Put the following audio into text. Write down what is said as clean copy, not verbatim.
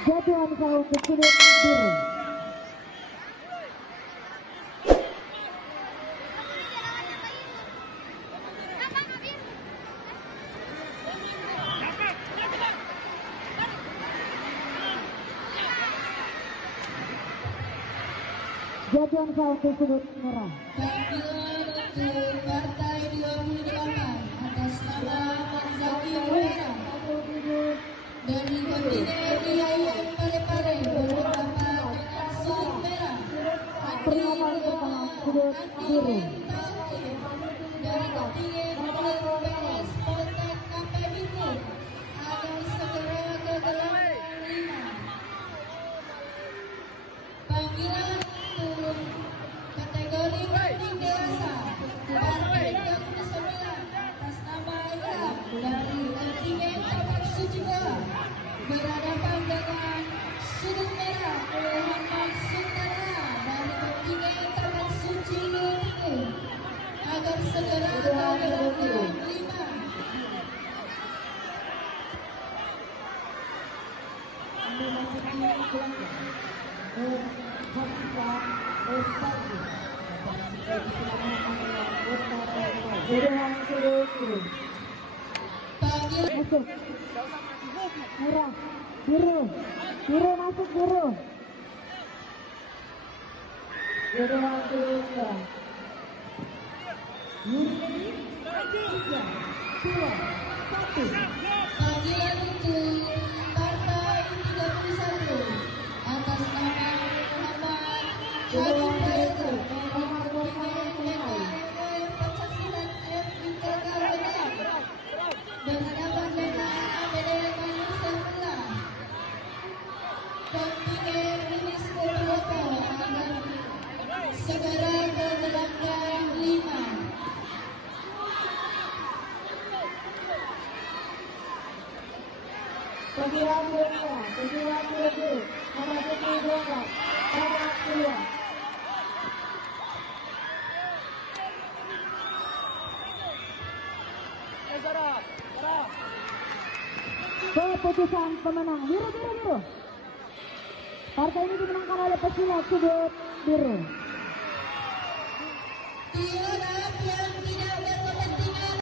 Jatuhan kau ke sudut biru. Jatuhan kau ke sudut merah. Panggilan untuk partai 28 atas nama Zaki Wira dari kontingen IAIN Parepare bersama dengan sudut merah. Peringatan pertama sudut biru. Dari kontingen PPS Poltek KPBI agar segera ke gelar 5. Panggilan untuk kategori banding dewasa partai 29 atas nama Ilham dari kontingen Tapak Sujiwa berhadapan dengan sudut merah Muhammad Sultana dari kontingen Tapak Suci Timur agar segera ke gelar 5. Masuk. Merah. Biru. Biru masuk biru. Biru masuk merah. Yuri 3, 2, 1. Panggilan untuk partai 31 atas nama Muhammad Haji Prayogo Pencaksilat FIKK Medan berhadapan dengan Amelia Kayu Semula kontingen Rinis Purwoto agar segera ke gelanggang 5. Panggilan kedua, panggilan kedua, nomor 12, nomor 2. Keputusan pemenang biru. Partai ini dimenangkan oleh pesilat sudut biru. Tiada yang tidak berkompetisi.